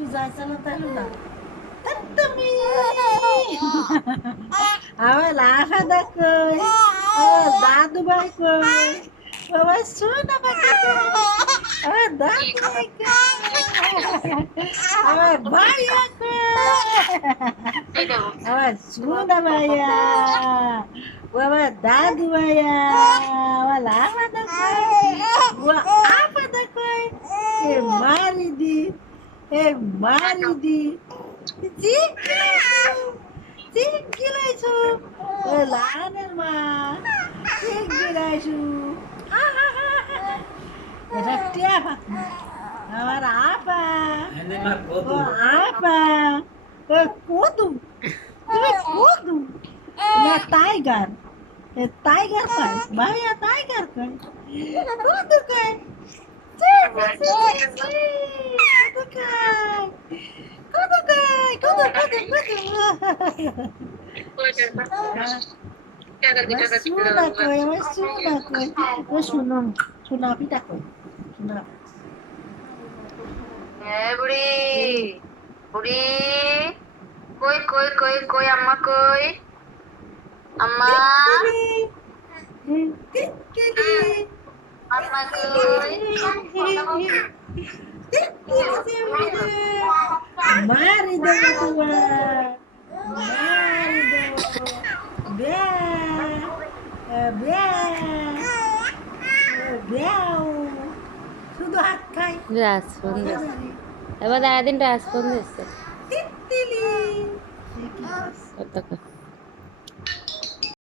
একটু যাইছে না তাহলে না তুমি আমার লাফা দেখো আমার দাদু ভাই কই বাবা শোনা পাখি আমার দাদু ভাই আমার ভাইয়া আমার শোনা ভাইয়া বাবা দাদু ভাইয়া আমার লাফা দেখো আপা দেখো এ মারি দি এ মারি দি ঠিক গিলাইছো ও লানের মা ঠিক গিলাইছো এটা টিয়া পাখি আমার আপা ও আপা ও কদু তুমি কদু না টাইগার এ টাইগার কয় ভাইয়া টাইগার কয় কদু কয় কদু কয় কদু কয় কদু কদু Sudah koi, mas sudah koi, mas sunam pita koi, sunam. বুড়ি বুড়ি কই কই কই কই আম্মা কই আম্মা আম্মা কই Mari dong tua, mari dong, beau, sudah kai. রাজফোন এবার দাঁড়া দিন রাজফোন দিচ্ছে Titili. কত